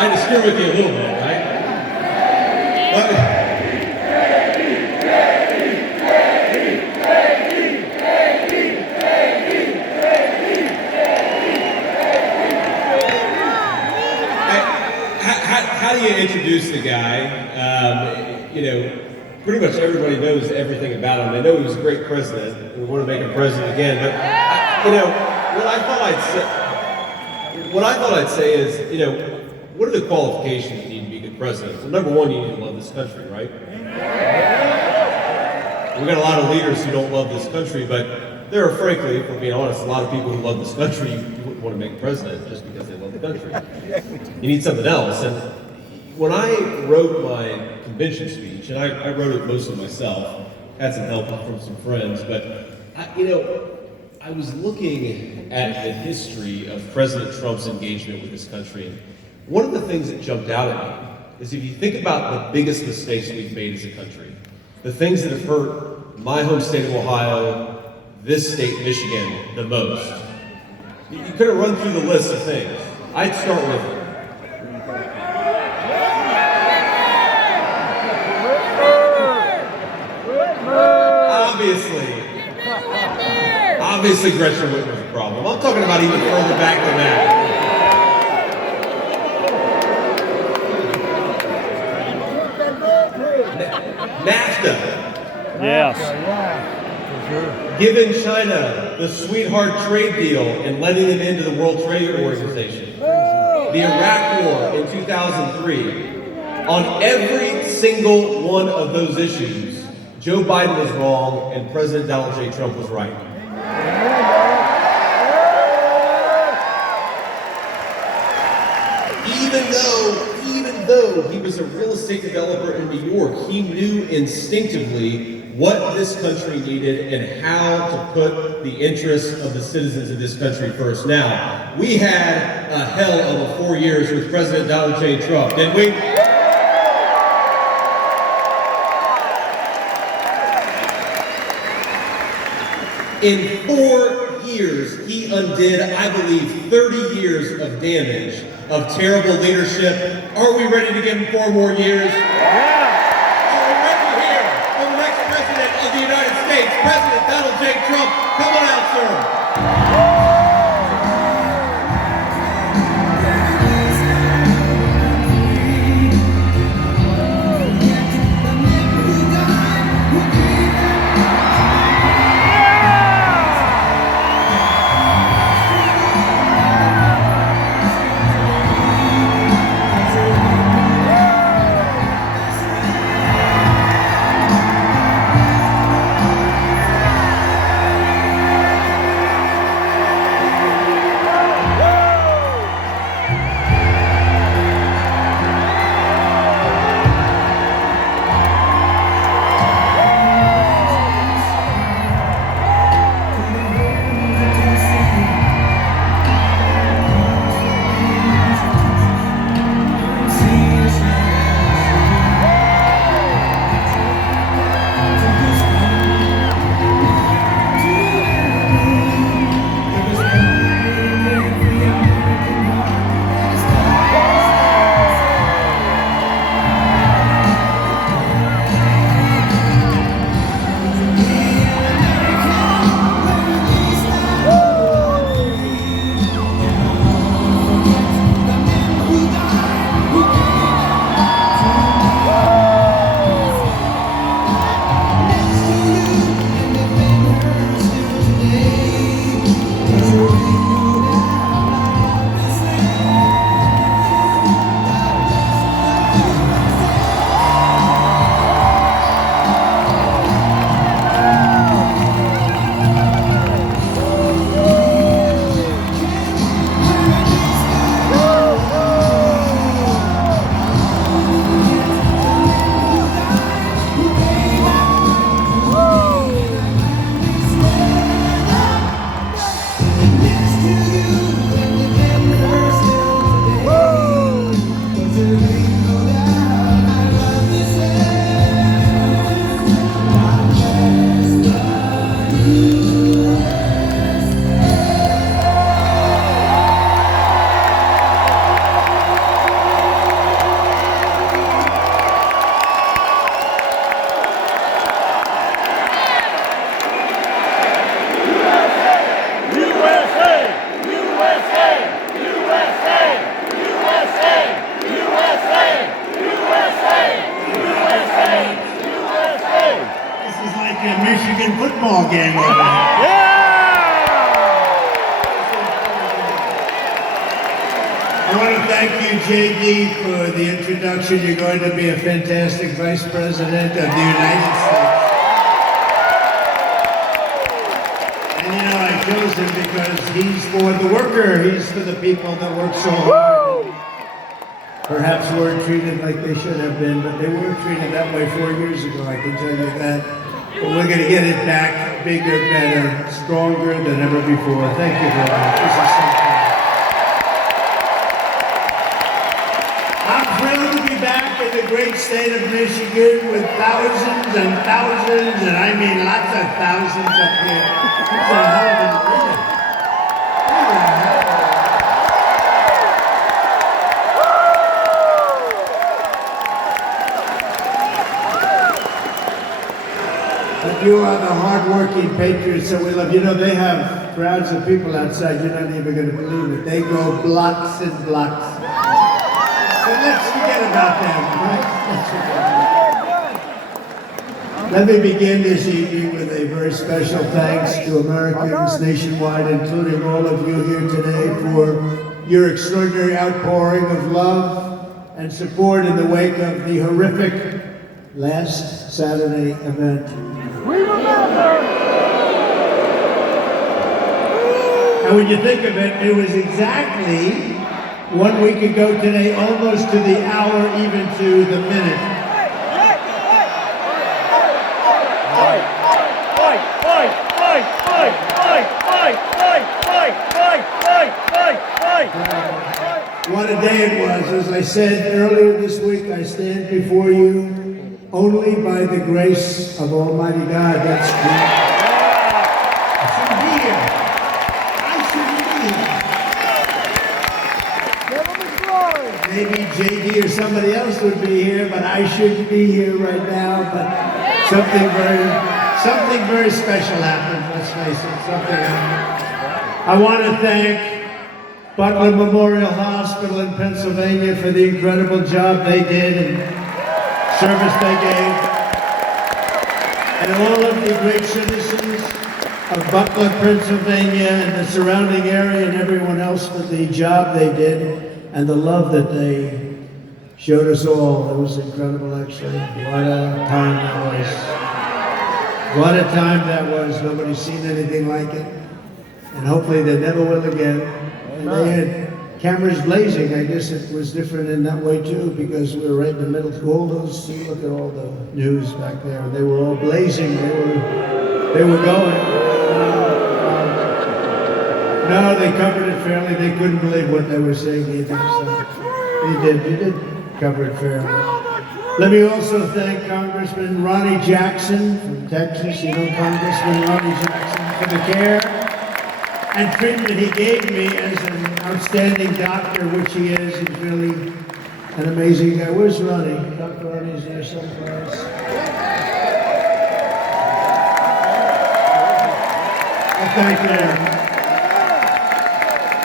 I disagree with you a little bit, right? How do you introduce the guy? Pretty much everybody knows everything about him. They know he was a great president, and we want to make him president again. But what I thought I'd say is, what are the qualifications you need to be a good president? Well, number one, you need to love this country, right? We've got a lot of leaders who don't love this country, but there are, frankly, if we're being honest, a lot of people who love this country you wouldn't want to make president just because they love the country. You need something else. And when I wrote my convention speech, and I wrote it mostly myself, had some help from some friends, but I was looking at the history of President Trump's engagement with this country. One of the things that jumped out at me is if you think about the biggest mistakes we've made as a country, the things that have hurt my home state of Ohio, this state, Michigan, the most. You could have run through the list of things. I'd start with Obviously, Gretchen Whitmer's a problem. I'm talking about even further back than that. NAFTA. Yes. Giving China the sweetheart trade deal and letting them into the World Trade Organization. The Iraq War in 2003. On every single one of those issues, Joe Biden was wrong and President Donald J. Trump was right. Even though he was a real estate developer in New York, he knew instinctively what this country needed and how to put the interests of the citizens of this country first. Now, we had a hell of a 4 years with President Donald J. Trump, didn't we? In 4 years, he undid, I believe, 30 years of damage, of terrible leadership. Are we ready to give him 4 more years? Yeah. Are we ready to hear from the next president of the United States, President Donald J. Trump? Come on out, sir. game over here. I want to thank you, JD, for the introduction. You're going to be a fantastic Vice President of the United States. And you know, I chose him because he's for the worker. He's for the people that work so hard. Perhaps weren't treated like they should have been, but they were treated that way 4 years ago, I can tell you that. But we're going to get it back bigger, better, stronger than ever before. Thank you very much. This is something. I'm thrilled to be back in the great state of Michigan with thousands and thousands, and I mean lots of thousands up here. It's a hell of an arena. But you are the hard-working patriots that we love. You know, they have crowds of people outside. You're not even going to believe it. They go blocks and blocks. But let's forget about them, right? Let me begin this evening with a very special thanks to Americans nationwide, including all of you here today, for your extraordinary outpouring of love and support in the wake of the horrific last Saturday event. We remember! And when you think of it, it was exactly 1 week ago today, almost to the hour, even to the minute. What a day it was. As I said earlier this week, I stand before you only by the grace of Almighty God. That's true. I shouldn't be here. I shouldn't be here. Maybe JD or somebody else would be here, but I shouldn't be here right now. But something very special happened. Let's face it, something happened. I want to thank Butler Memorial Hospital in Pennsylvania for the incredible job they did and service they gave. And all of the great citizens of Butler, Pennsylvania and the surrounding area and everyone else for the job they did and the love that they showed us all. It was incredible, actually. What a time that was. What a time that was. Nobody's seen anything like it. And hopefully they never will again. And they had cameras blazing. I guess it was different in that way too, because we were right in the middle of all those. See, look at all the news back there. They were all blazing. They were going. No, they covered it fairly. They couldn't believe what they were saying either. So you did cover it fairly. Let me also thank Congressman Ronnie Jackson from Texas. You know Congressman Ronnie Jackson for the care and treatment he gave me as an outstanding doctor, which he is. He's really an amazing guy. Where's Ronnie? Dr. Ronnie's here someplace. Well, thank you, Aaron.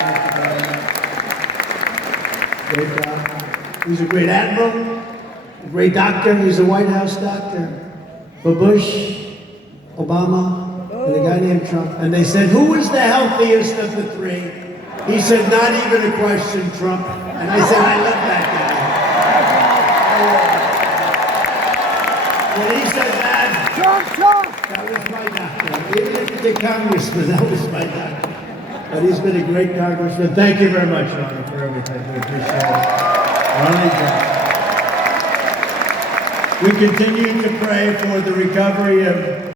Thank you very much. Great doctor. He's a great admiral, a great doctor. He's a White House doctor for Bush, Obama, and a guy named Trump. And they said, who was the healthiest of the three? He said, not even a question, Trump. And I said, I love that guy. When he said that, Trump! that was my doctor. Even if he's a congressman, that was my doctor. But he's been a great congressman. Thank you very much, Ronnie, for everything. We appreciate it. Ronnie Jackson. We continue to pray for the recovery of